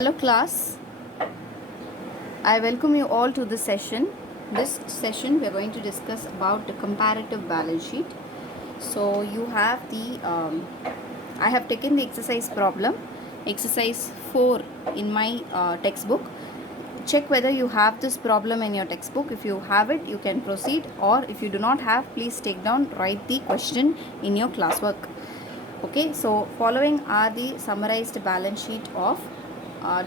Hello class, I welcome you all to this session. This session we are going to discuss about the comparative balance sheet. So you have I have taken the exercise problem, exercise 4 in my textbook. Check whether you have this problem in your textbook. If you have it, you can proceed, or if you do not have, please take down, write the question in your classwork. Okay, so following are the summarized balance sheet of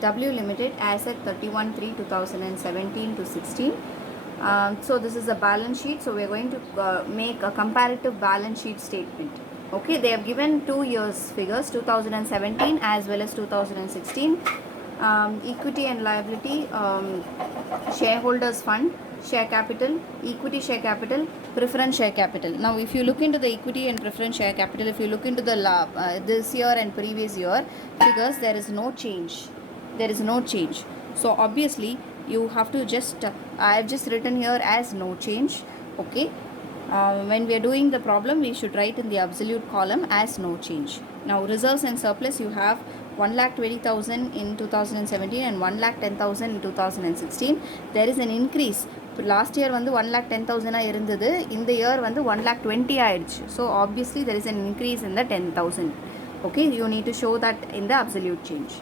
W Limited as at 31/3/2017 to 16. So this is a balance sheet. So we are going to make a comparative balance sheet statement. Okay, they have given 2 years figures, 2017 as well as 2016. Equity and liability, shareholders fund, share capital, equity share capital, preference share capital. Now if you look into the equity and preference share capital, if you look into the this year and previous year figures, there is no change. So obviously you have to just I have just written here as no change. Okay, when we are doing the problem, we should write in the absolute column as no change. Now reserves and surplus, you have 1,20,000 in 2017 and 1,10,000 in 2016. There is an increase. Last year வந்து 1,10,000 இருந்தது, இந்த year வந்து 1,20,000 ஆயிடுச்சு. So obviously there is an increase in the 10,000. Okay, you need to show that in the absolute change.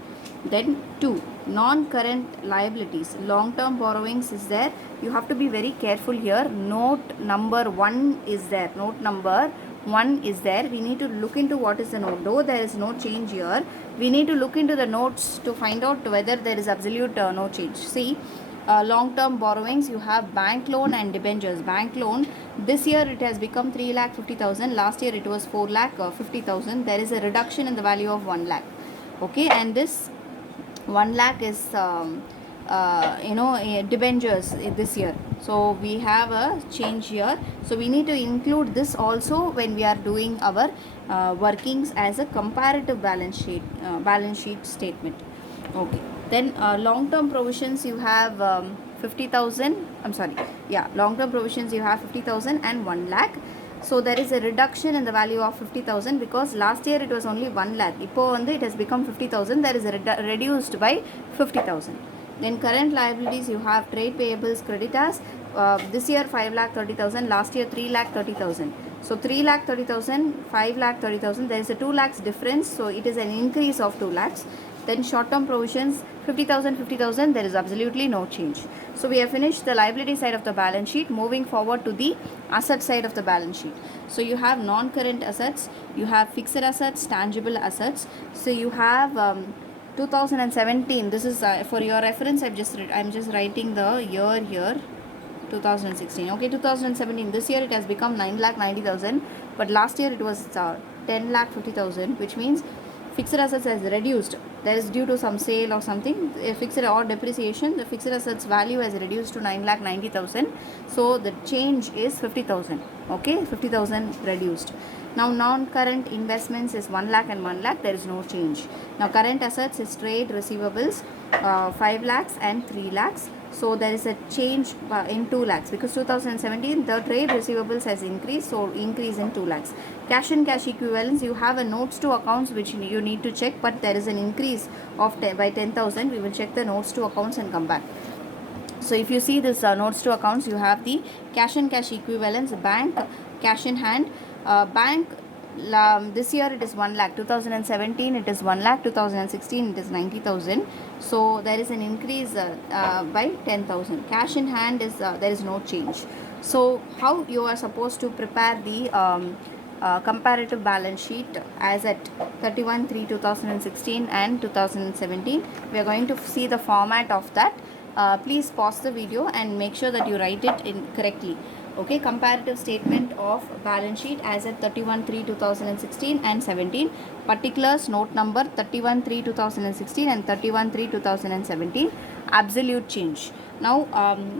Then 2, non-current liabilities, long-term borrowings is there. You have to be very careful here. Note number 1 is there. Note number 1 is there. We need to look into what is the note. Though there is no change here, we need to look into the notes to find out whether there is absolute no change. See, long-term borrowings, you have bank loan and debentures. Bank loan, this year it has become 3,50,000. Last year it was 4,50,000. There is a reduction in the value of 1 lakh. Okay, and this 1 lakh is debentures this year. So we have a change here. So we need to include this also when we are doing our workings as a comparative balance sheet statement. Okay, then long-term provisions, you have 50,000. I'm sorry, yeah, long-term provisions you have 50,000 and 1 lakh. So there is a reduction in the value of 50,000 because last year it was only 1 lakh. இப்போ வந்து it has become 50,000. There is a reduced by 50,000. Then current liabilities, you have trade payables, creditors. This year 5,30,000. Last year 3,30,000. So 3,30,000, 5,30,000. There is a 2 lakhs difference. So it is an increase of 2 lakhs. Then short-term provisions, 50,000, 50,000. There is absolutely no change. So we have finished the liability side of the balance sheet. Moving forward to the asset side of the balance sheet. So you have non-current assets, you have fixed assets, tangible assets. So you have 2017. This is for your reference. I'm just writing the year here. 2016. Okay, 2017. This year it has become 9,90,000, but last year it was 10,50,000, which means fixed assets has reduced. There is due to some sale or something, fixed or depreciation, the fixed assets value has reduced to 9,90,000. So the change is 50,000. Okay, 50,000 reduced. Now non-current investments is 1 lakh and 1 lakh. There is no change. Now current assets is trade receivables, 5 lakhs and 3 lakhs. So there is a change in 2 lakhs because 2017 the trade receivables has increased, so increase in 2 lakhs. Cash and cash equivalents, you have a notes to accounts which you need to check, but there is an increase of by 10,000. We will check the notes to accounts and come back. So if you see this notes to accounts, you have the cash and cash equivalents, bank, cash in hand, bank. This year it is 1 lakh. 2017 it is 1 lakh. 2016 it is 90,000. So there is an increase by 10,000. Cash in hand is there is no change. So how you are supposed to prepare the comparative balance sheet as at 31/3/2016 and 2017? We are going to see the format of that. Please pause the video and make sure that you write it in correctly. Okay, comparative statement of balance sheet as at 31/3/2016 and 17. Particulars, note number 31/3/2016 and 31/3/2017. Absolute change. Now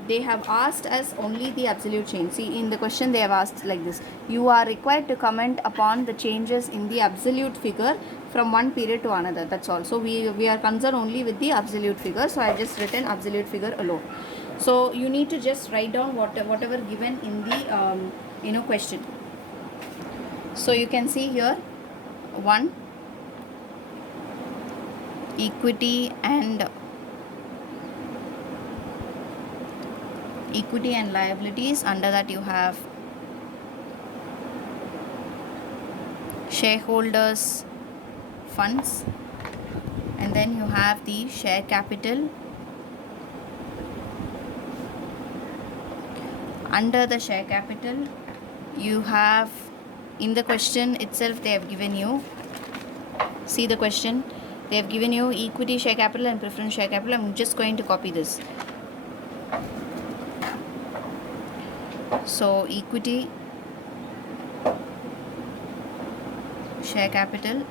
they have asked us only the absolute change. See, in the question they have asked like this: you are required to comment upon the changes in the absolute figure from one period to another. That's all. So we are concerned only with the absolute figure. So I have just written absolute figure alone. So you need to just write down whatever given in the question. So you can see here 1, equity and liabilities. Under that you have shareholders funds, and then you have the share capital. Under the share capital you have, in the question itself they have given you, see the question, they have given you equity share capital and preference share capital. I'm just going to copy this. So equity share capital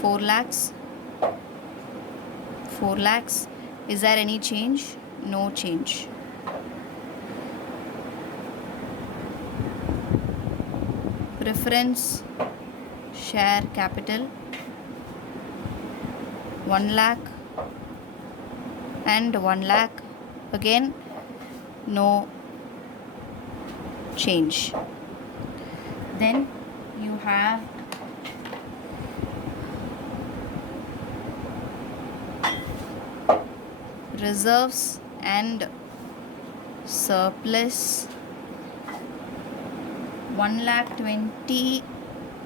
4 lakhs. 4 lakhs. Is there any change? No change. Preference share capital 1 lakh and 1 lakh. Again, no change. Then you have reserves and surplus 1,20,000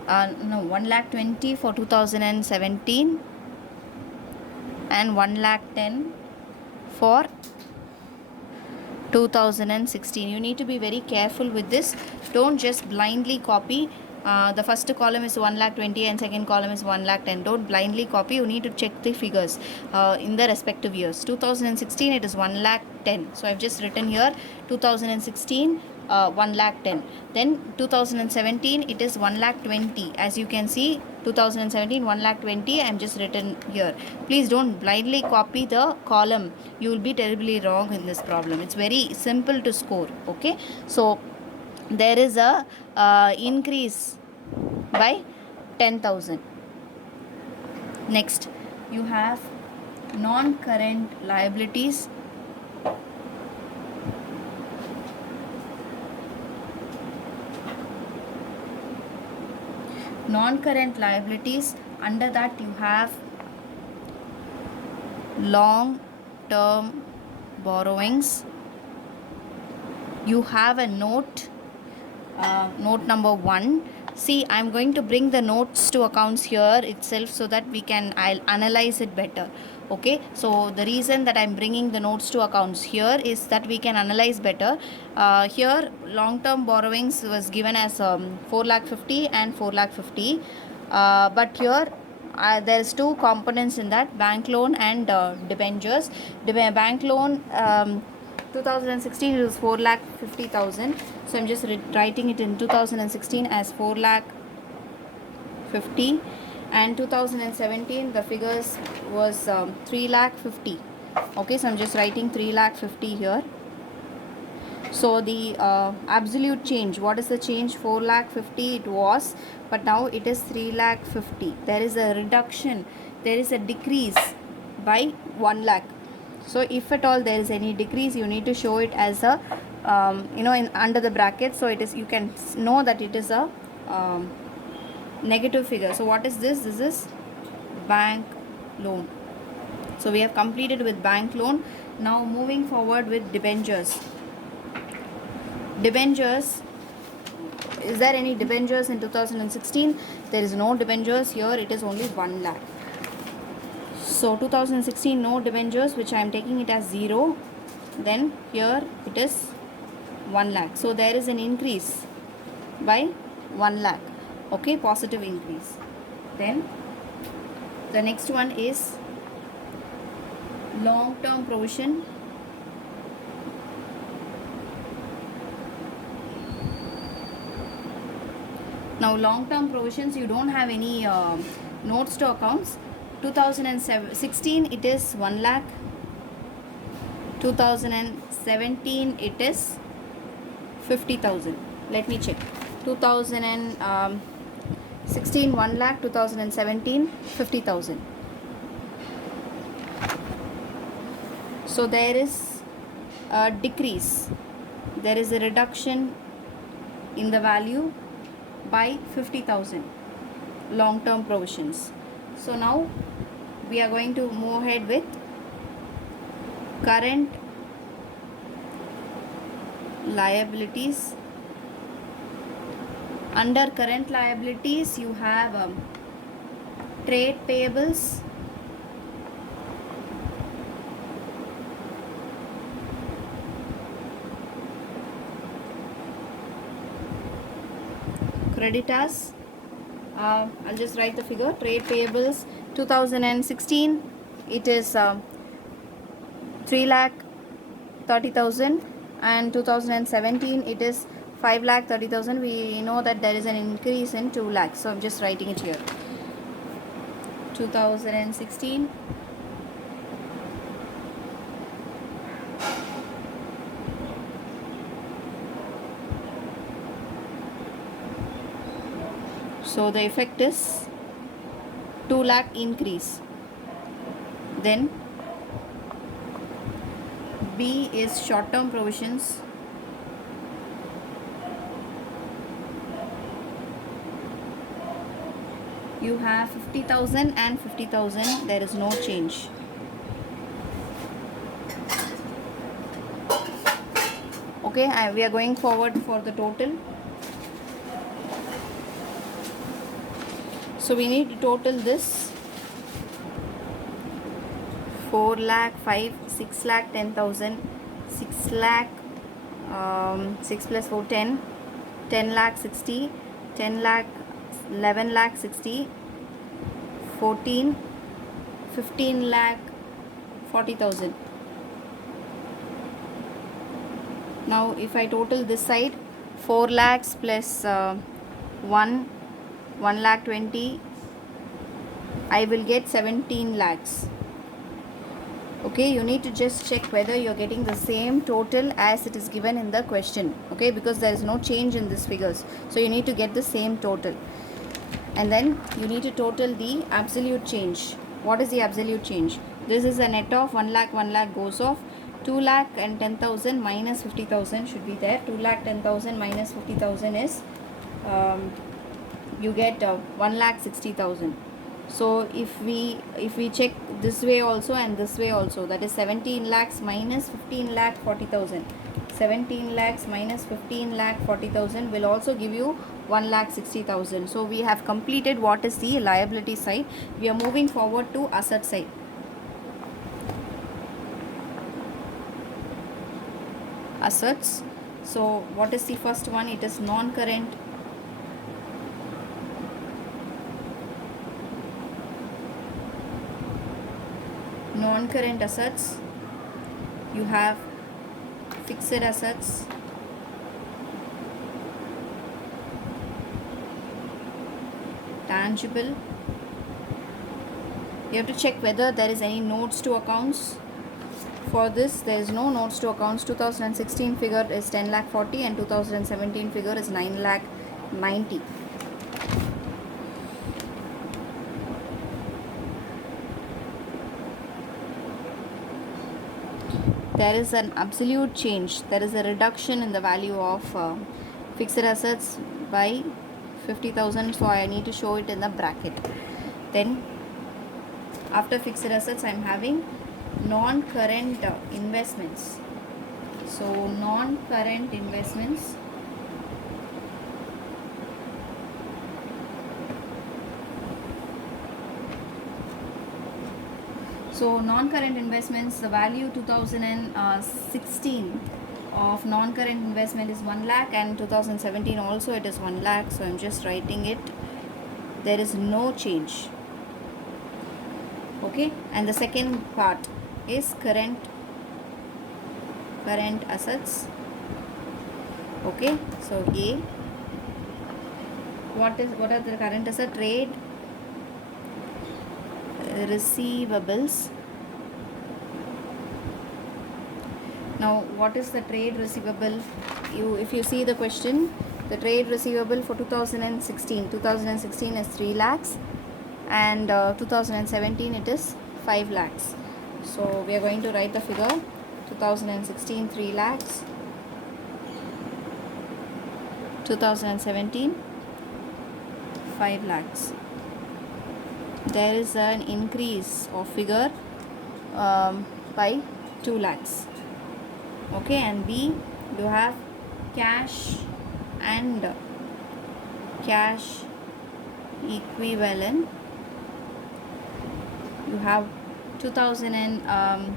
1,20,000 for 2017 and 1,10,000 for 2016. You need to be very careful with this. Don't just blindly copy. The first column is 1,20,000 and second column is 1,10,000. Don't blindly copy. You need to check the figures in the respective years. 2016 it is 1,10,000. So I've just written here 2016 1,10,000. Then 2017 it is 1,20,000. As you can see, 2017 1,20,000. I'm just written here. Please don't blindly copy the column. You will be terribly wrong in this problem. It's very simple to score. Okay, so there is a increase by 10,000. Next you have non-current liabilities. Non-current liabilities, under that you have long term borrowings. You have a note, note number 1. See, I'm going to bring the notes to accounts here itself so that I'll analyze it better. Okay, so the reason that I'm bringing the notes to accounts here is that we can analyze better. Here long term borrowings was given as 4,50,000 and 4,50,000, but here there's two components in that, bank loan and debentures. Bank loan 2016 it was 4,50,000. So I'm just writing it in 2016 as 4,50,000, and 2017 the figures was 3,50,000. Okay, so I'm just writing 3,50,000 here. So the absolute change, what is the change? 4,50,000 it was, but now it is 3,50,000. There is a reduction, there is a decrease by 1 lakh. So if at all there is any decrease, you need to show it as a under the bracket, so it is, you can know that it is a negative figure. So what is this? This is bank loan. So we have completed with bank loan. Now moving forward with debentures. Debentures, is there any debentures in 2016? There is no debentures here. It is only 1 lakh. So 2016 no debentures, which I am taking it as 0. Then here it is 1 lakh. So there is an increase by 1 lakh. Okay, positive increase. Then the next one is long term provision. Now long term provisions, you don't have any notes to accounts. 2016 it is 1 lakh. 2017 it is 50,000. Let me check. 2016 1 lakh, 2017 50,000. So there is a decrease, there is a reduction in the value by 50,000. long term provisions. So now we are going to move ahead with current liabilities. Under current liabilities, you have trade payables, creditors. I'll just write the figure. Trade payables 2016, it is 3,30,000, and 2017 it is 5,30,000. We know that there is an increase in 2 lakhs, so I'm just writing it here. 2016, so the effect is 2 lakh increase. Then B is short term provisions. You have 50,000 and 50,000, there is no change. Okay, we are going forward for the total. So we need to total this 4 lakh, 5, 6 lakh, 10,000, 6 lakh, 6 plus 4, 10, 10 lakh 60, 10 lakh, 11 lakh 60, 14, 15 lakh 40,000. Now if I total this side, 4 lakhs plus 1 lakh 20, I will get 17 lakhs. Okay, you need to just check whether you're getting the same total as it is given in the question. Okay, because there is no change in these figures, so you need to get the same total. And then you need to total the absolute change. What is the absolute change? This is a net of 1 lakh goes off. 2 lakh and 10,000 minus 50,000 should be there. 2 lakh 10,000 minus 50,000 is you get 1 lakh 60,000. So if we check this way also and this way also, that is 17 lakhs minus 15 lakh 40,000. 17 lakhs minus 15 lakh 40,000 will also give you 1 lakh 60,000. So we have completed what is the liability side. We are moving forward to asset side. Assets. So what is the first one? It is non-current. Non-current assets. You have fixed assets, tangible. You have to check whether there is any notes to accounts. For this, there is no notes to accounts. 2016 figure is 10 lakh 40 and 2017 figure is 9 lakh 90. There is an absolute change. There is a reduction in the value of fixed assets by 50,000. So I need to show it in the bracket. Then after fixed assets, I am having non-current investments. So non-current investments. So non-current investments, the value 2016 of non-current investment is 1 lakh and 2017 also it is 1 lakh. So I'm just writing it. There is no change. Okay, and the second part is current assets. Okay, so A, what are the current assets? Trade receivables. Now what is the trade receivable? If you see the question, the trade receivable for 2016 is 3 lakhs and 2017 it is 5 lakhs. So we are going to write the figure. 2016 3 lakhs, 2017 5 lakhs. there is an increase of figure by 2 lakhs. Okay, and B, you have cash and cash equivalent. You have 2000 and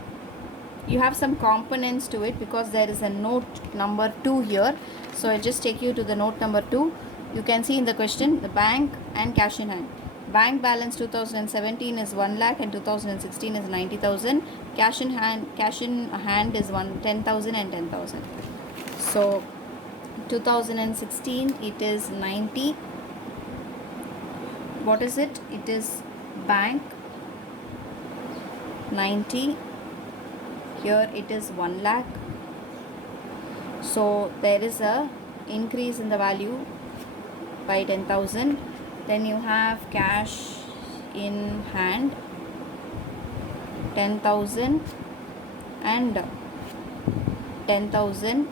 you have some components to it because there is a note number 2 here. So I'll just take you to the note number 2. You can see in the question the bank and cash in hand. Bank balance 2017 is 1 lakh and 2016 is 90,000. Cash in hand is 10,000 and 10,000. So 2016 it is 90. What is it? It is bank 90. Here it is 1 lakh. So there is a increase in the value by 10,000. Then you have cash in hand 10,000 and 10,000.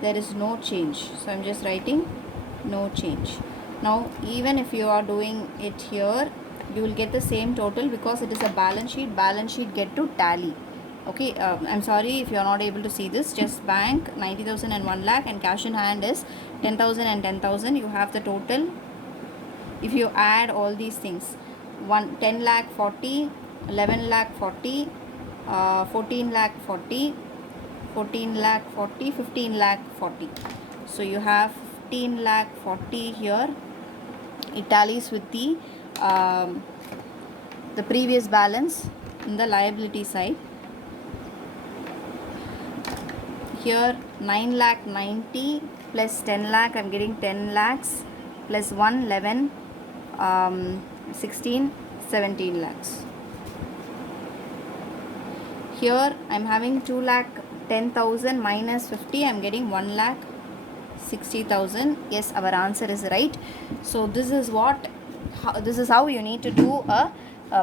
There is no change, so I'm just writing no change. Now even if you are doing it here, you will get the same total because it is a balance sheet get to tally. Okay, I'm sorry if you are not able to see this. Just bank 90,000 and 1 lakh and cash in hand is 10,000 and 10,000. You have the total. If you add all these things, 10 lakh 40, 11 lakh 40, 14 lakh 40, 14 lakh 40, 15 lakh 40. So you have 15 lakh 40 here. It tallies with the previous balance in the liability side. Here 9 lakh 90 plus 10 lakh, I'm getting 10 lakhs plus 1, 11, 16, 17 lakhs. Here I'm having 2 lakh 10,000 minus 50, I'm getting 1 lakh 60,000. Yes, our answer is right. So this is how you need to do a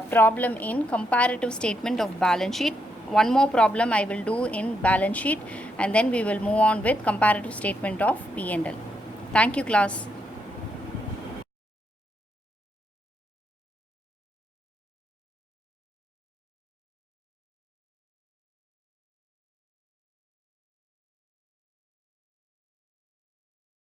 problem in comparative statement of balance sheet. One more problem I will do in balance sheet, and then we will move on with comparative statement of P&L. Thank you, class.